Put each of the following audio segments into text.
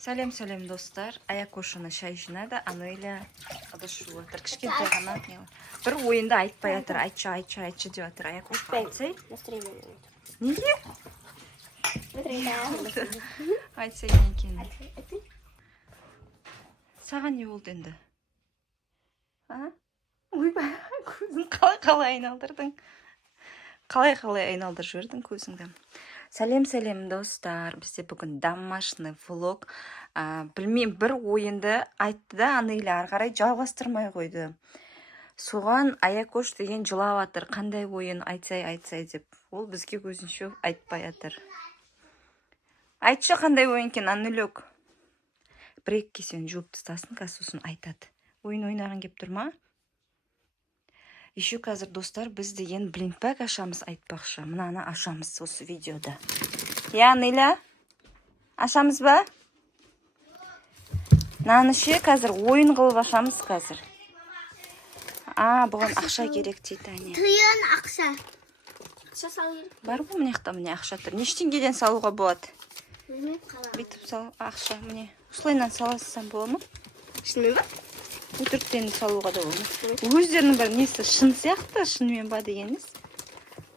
Сәлем достар. Аякошыны шай жинады, Анеля ыдыс жуып отыр. Кішкентай ғана. Бір ойында айтпай жатыр. Айтшы деп жатыр. Аякош айтсай. Неге? Айтсай не екен? Саған не болды енді? Ойбай, көзің қалай айналдырдың? Қалай айналдырып жібердің көзіңді? Сәлем достар. Бізде бүгін домашний влог. Білмеймін, бір ойынды айтты да, Анеля ары қарай жалғастырмай қойды. Соған Аякош деген жылап жатыр. Қандай ойын айтсай деп. Ол бізге көзінше айтпай жатыр. Айтшы қандай ойын екен, Анелек. Бір-екі сен жуып тастасын, сосын айтады. Ойын ойнаған кеп тұр ма? Еще қазір достар, біз деген блинпак ашамыз айтпақшы. Мынаны ашамыз осы видеода. Анеля, ашамыз ба? Наны ше қазір ойын қылып ашамыз қазір. Бұған ақша керек дейді әне. Тыйын ақша. Ақша салу керек. Бар ғой міне ақша тұр. Нештеңгеден салуға болады? Бүйтіп сал ақша міне. Осылайынан саласызсан болады ма? Шынымен ба? Өтіріктен салуға да болмайды. Өздерінің бір несі шын сияқты, шынымен ба дегеніміз.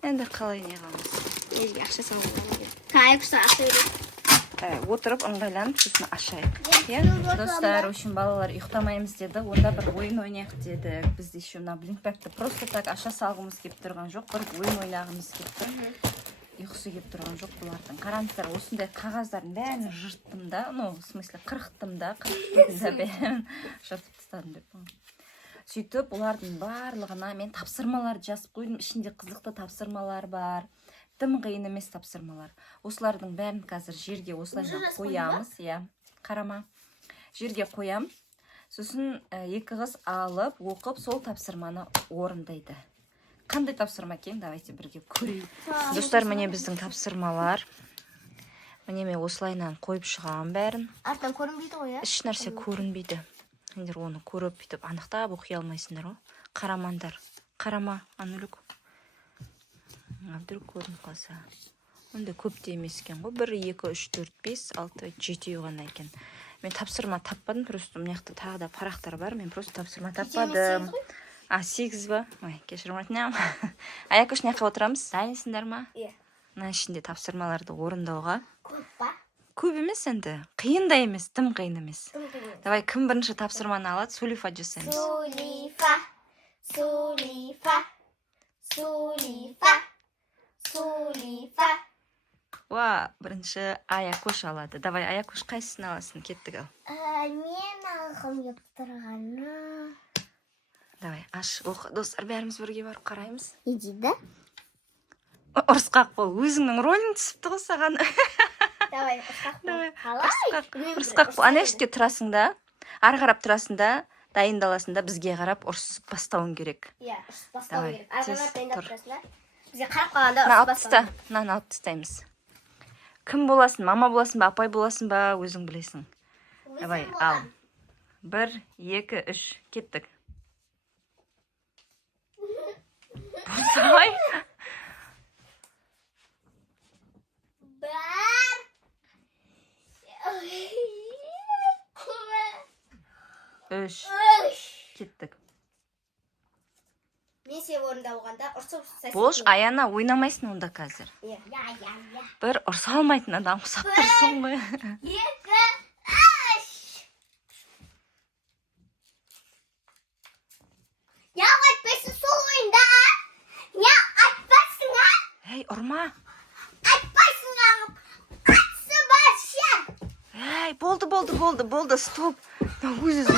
Енді қалай не қыламыз? Елге ақша салуға керек. Аякошқа ақша береді. Отырып ыңғайланып сосын ашайық. Достар, үшін балалар ұйықтамаймыз деді. Онда бір ойын ойнайық деді. Біз еще мына блинпакты просто так аша салғымыз келіп тұрған жоқ. Бір ойын ойнағымыз келіп тұр. Ұйқысы келіп тұрған жоқ бұлардың. Қараңыздар, осындай қағаздардың бәрін жырттым да, в смысле қырықтым да бәрін жыртып тастадым деп. Сөйтіп, олардың барлығына мен тапсырмалар жазып қойдым. Ішінде қызықты тапсырмалар бар. Тым қиын емес тапсырмалар. Осылардың бәрін қазір жерге осылайынан қоямыз. Қарама. Жерге қоям. Сосын екі қыз алып, оқып, сол тапсырманы орындайды. Қандай тапсырма екен? Давайте бірге көрейік. Достар, міне біздің тапсырмалар. Міне мен осылайынан қойып шығамын бәрін. Артынан көрінбейді ғой, Еш нәрсе көрінбейді. Сендер оны көріп, бүйтіп анықтап оқи алмайсыңдар ғой. Қарамандар. Қарама, Анелек. Вдруг көрініп қалса. Онда көп те емес екен ғой. 1, 2, 3, 4, 5, 6, 7 ғана екен. Мен тапсырма таппадым, просто мына жақта тағы да парақтар бар. Мен просто тапсырма таппадым. 8 ба? Ой, кешірім өтінемін. Аякош неққа отырамыз? Дайынсыңдар ма? Мына ішінде тапсырмаларды орындауға. Көп па? Көп емес енді. Қиын да емес, тым қиын емес. Давай, кім бірінші тапсырманы алады? Сулифа жасаймыз. Сулифа. Бірінші Аякош алады. Давай, Аякош қайсысын аласын? Кеттік ал. Мен алғым еп тұрғаны. Давай, аш, оқы. Достар, бәріміз бірге барып қараймыз. Не дейді? Ұрысқақ бол. Өзіңнің рөлің түсіпті ғой саған. Давай, ұрысқақ бол. Ұрысқақ бол. Ана ішке тұрасың да, ары қарап тұрасың да, дайындаласың да, бізге қарап ұрысып бастауың керек. Ұрысып бастауың керек. Ары қарап дайындап тұрасың да, бізге қарап қалғанда ұрысып бастауың керек. Мынаны алып тастаймыз. Кім боласың? Мама боласың ба, апай боласың ба, өзің білесің. Давай, ал. 1, 2, 3, кеттік. Бұрсай. 1, 3, кеттік. Мен сен орында болғанда ұрсып сәсін. Бош, Аяна ойнамайсың онда қазір. Бір ұрса алмайтын адам құсап тұрсың ғой. 2, 3. Я айтпайсың сол ойында. Я айтпайсың, а? Ей, ұрма. Айтпайсың, ағып. Қатсы бар сен. Ей, болды, стоп. Өзізің.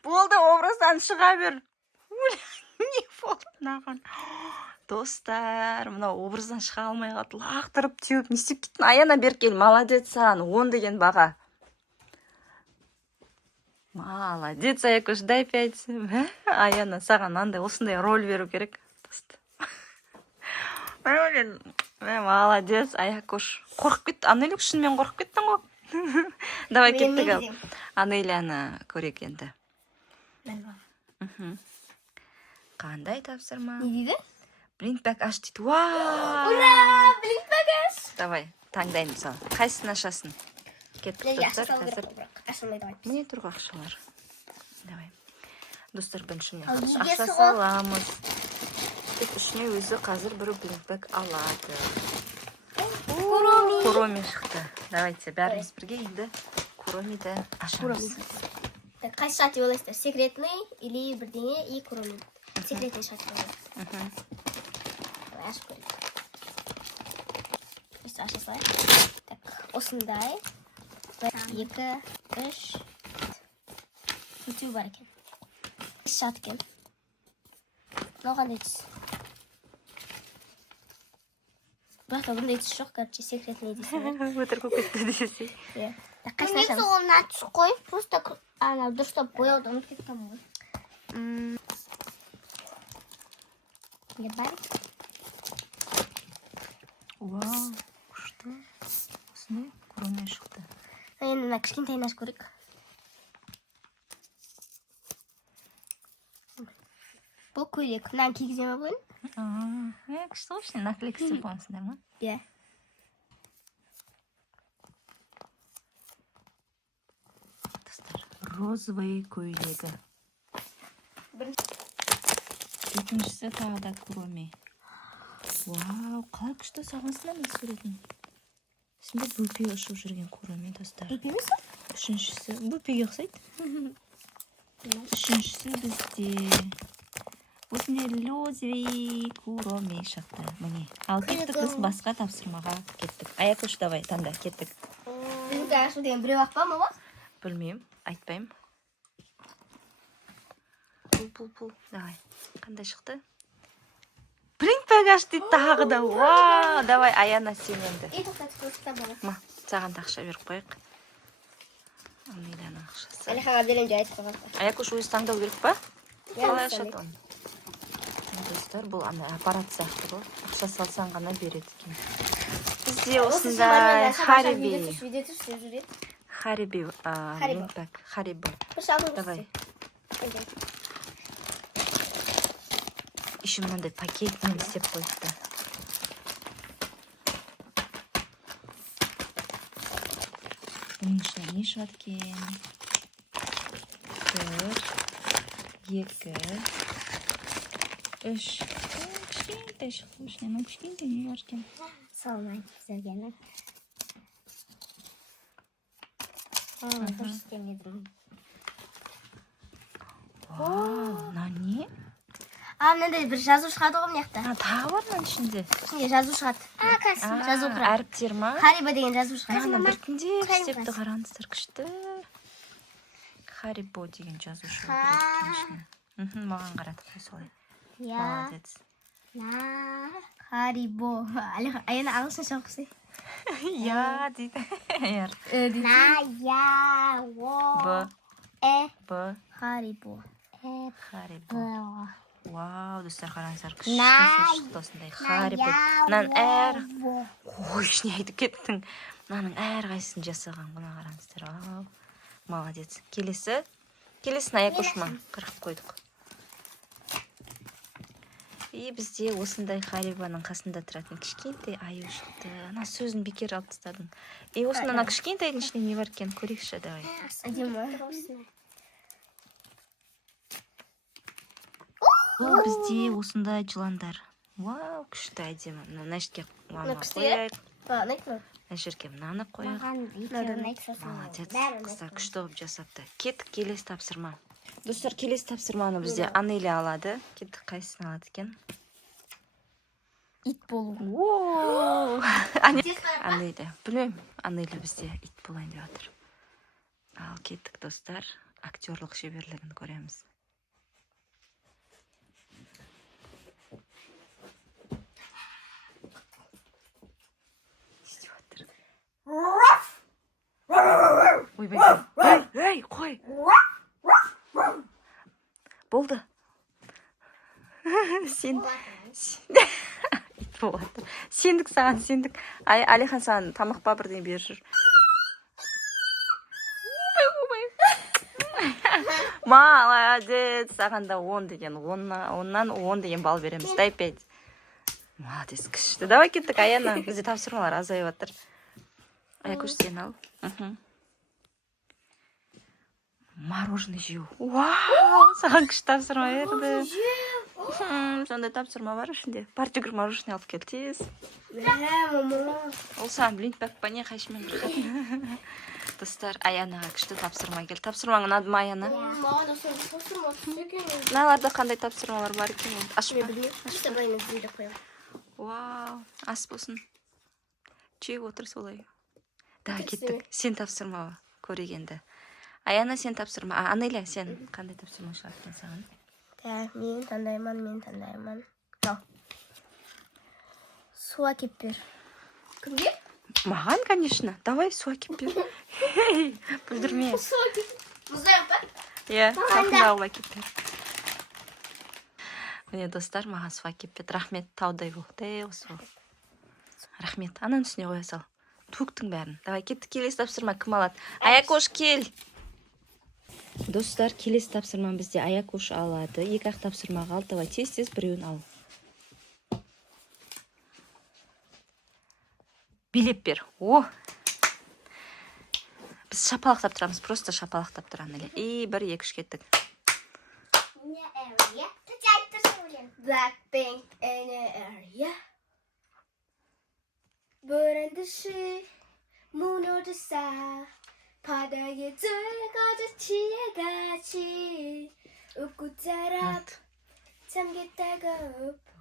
Болды, образдан шыға бер. Не болды наған? Достар, мына образдан шыға алмай қалды. Лақтырып теуіп, не істеп кеттің? Аяна бер кел, молодец саған, 10 деген баға. Молодец, Аякош, дай 5. Аяна, саған андай осындай роль беру керек. Молодец, Аякош. Қорқып кетті. Анелек шынымен қорқып кеттің ғой. Давай кеттік ал. Анеляны көрек енді. Қандай тапсырма? Не дейді? Блинпак аш дейді. Ура! Ура! давай таңдайын мысалы қайсысын ашасың кеттік Неге ақша достар салу қазір керек бірақ ашылмайды ғой. міне тұрғы ақшалар давай достар біріншіне Ал ақша егесі ғой? саламыз деп ішіне өзі қазір бір блинкбек алады куроми шықты давайте бәріміз бірге енді куромиді ашамыз Так, қайсы шати ойлайсыздар? Секретный или бірдеңе и куроми? Секретный шати ойлайсыз. Давай ашып көрейік. Просто аша салайық. Так, осындай. 1, 2, 3. Төртеу бар екен. Шат екен. Мынау қандай түс? Бірақ та бұндай түс жоқ, короче, секретный дейсің. өтірік болып кетті десей Иә. Так, қайсыны ашамыз? Негізі оны түс қой, просто ана дұрыстап бояуды ұмытып кеттім ғой. Не бар? вау күшті осындай куроми шықты Енді мына кішкентайын ашып көрейік. Бұл көйлек. Мынаны кигіземе бұлын? күшті ғой ішіне наклейка істеп қойғансыңдар ма Иә. достар розовый көйлегі екіншісі тағы да куроми вау қалай күшті салғансыңдар ма суретін ішінде бөпе ұшып жүрген куроми достар Бөпеміз? үшіншісі бөпеге ұқсайды үшіншісі бізде осындай розовый куроми шықты міне ал кеттік біз басқа тапсырмаға кеттік аякош давай таңда кеттік Бізді ашу деген біреу ақ па ма? білмеймін айтпаймын пул давай қандай шықты блинкбек аш дейді тағы да вау давай аяна сен енді ма саған да ақша беріп қояйық Амелияның ақшасы Алихаға берем де айтып қойған. аякош өзі таңдау керек па қалай ашады оны достар бұл ана аппарат сияқты ғой ақша салсаң ғана береді екен бізде осындай хариби блинкбек харибо давай еще мынандай пакетмен істеп қойыпты бұның ішінен не шығады екен 1 2 3 кішкентай шықты ішінен мынау кішкентай не бар екен Салмай сіздергені. Дұрыс істемедім. вау мынау не Мынандай бір жазу шығады ғой мына жақта. тағы бар мынаның ішінде Ішінде жазу шығады. Жазу тұрады. әріптер ма Хариба деген жазу шығады. ана біртіндеп істепті қараңыздар күшті харибо деген жазу шығады маған қарады қой солай молодец Харибо. Аяна ағылшынша оқысы. я дейді б Харибо. харибо вау достар қараңыздар күшті шықты осындай харибо мынаның әр ой ішіне айтып кеттің мынаның әрқайсысын жасаған мына қараңыздар ау молодец келесін аякошыма қырқып қойдық и бізде осындай харибаның қасында тұратын кішкентай аю шықты ана сөзін бекер алып тастадың и осында ана кішкентайдың ішінде не бар екен көрейікші давай бұл бізде осындай жыландар вау күшті әдемі мына жерге мынаны қояйық мына жерге мынаны қояйық молодец қыздар күшті болып жасапты кеттік келесі тапсырма достар келесі тапсырманы бізде Анеля алады кеттік қайсысын алады екен ит болу Анеля білмеймін Анеля бізде ит болайын деп жатыр ал кеттік достар актерлық шеберлігін көреміз Ой, қой. Болды. Сен ит болады. Сендік саған, сендік. Алихан саған тамақ па бірден беріп жүр. Молодец. Саған да 10 деген, 10-нан 10 деген бал береміз. Дай 5. Молодец, күшті. Давай кеттік, Аяна. Бізде тапсырмалар азайып жатыр. Аякөш, сен ал. Мороженое жеу. Вау, саған күшті тапсырма берді. Сондай тапсырма бар ішінде. Парти жүгір мороженое алып кел, тез. Ол саған блинбек па не қайшымен қырқатын. Достар, Аянаға күшті тапсырма кел. Тапсырмаң ұнады ма, Аяна? Мыналарда қандай тапсырмалар бар екен? Ашып па? Вау, ас болсын. Жеп отыр солай. Да, кеттік. Сен тапсырма көрегенді. Аяна, сен тапсырма. Анеля, сен қандай тапсырма шығарткен саған? Мен таңдайман. Су әкеп бер. Кімге? Маған, конечно. Давай, су әкеп бер. Бүлдірме. Су әкеп. Мұздайық па? Иә, сақындауға әкеп бер. Міне, достар, маған су әкеп бер. Рахмет, таудай болды. Рахмет. Ананың үстіне қоя сал. Төктің бәрін. Давай, кеттік, келесі тапсырма кім алады? Аякош, кел. Достар, келесі тапсырма бізде Аякош алады. Екі-ақ тапсырма қалды. Давай, тез-тез біреуін ал. Билеп бер. О! Біз шапалақтап тұрамыз. Просто шапалақтап тұр, Анеля. И, 1, 2, 3 кеттік. Blackpink in the area. 보란 듯이 무너졌어. 바닥에 들거져 취해가지. 웃고 자라 잠겼다가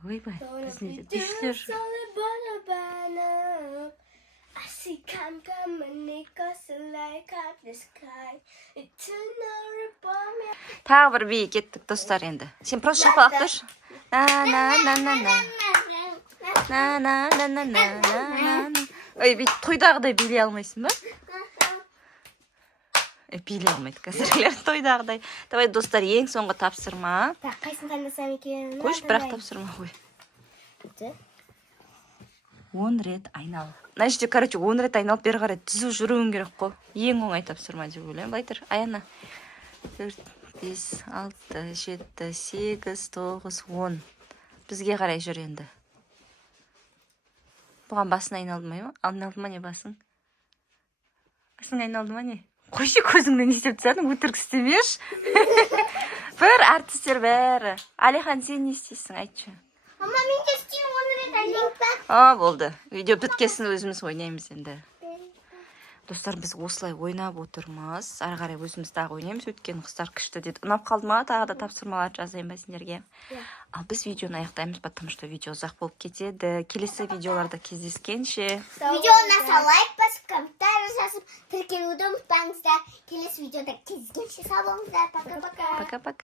Ойбай, біз неде düşler. I see 깜깜한 네 것을 like up the sky. It's another bomb. Тағы бір бей кеттік, достар енді. Сен просто шапалақ тұршы. Ой, тойдағыдай билей алмайсың ба? Билей алмайды қазірлер тойдағыдай. Давай, достар, ең соңғы тапсырма. Қайсын таңдасам екен? Қойш, бірақ тапсырма қой. 10 рет айнал. Мына жерде, короче, 10 рет айналып бері қарай түзу жүруің керек қой. Ең оңай тапсырма деп ойлаймын. Былай тұр, Аяна. 4, 5, 6, 7, 8, 9, 10. Бізге қарай жүр енді. Бұған басын айналды ма? Айналды ма не басың? Басың айналды ма не? Қойшы көзіңді не істеп тұрсың? Өтірік істемеш. Бір артистер бәрі. Алихан, сен не істейсің? Айтшы. Мама, мен де істеймін, 10 рет айналып. Болды. Видео біткесін өзіміз ойнаймыз енді. Достар, біз осылай ойнап отырмыз. Ары қарай өзіміз тағы ойнаймыз. Өткен қыздар күшті деді. Ұнап қалды ма? Тағы да тапсырмалар жазайын ба сендерге? Ал біз видеоны аяқтаймыз, потому что видео ұзақ болып кетеді. Келесі видеоларда кездескенше. Видеоны лайк басып, комментарий жазып, тіркелуді ұмытпаңыздар. Келесі видеода кездескенше сау болыңыздар. Пока-пока. Пока-пока.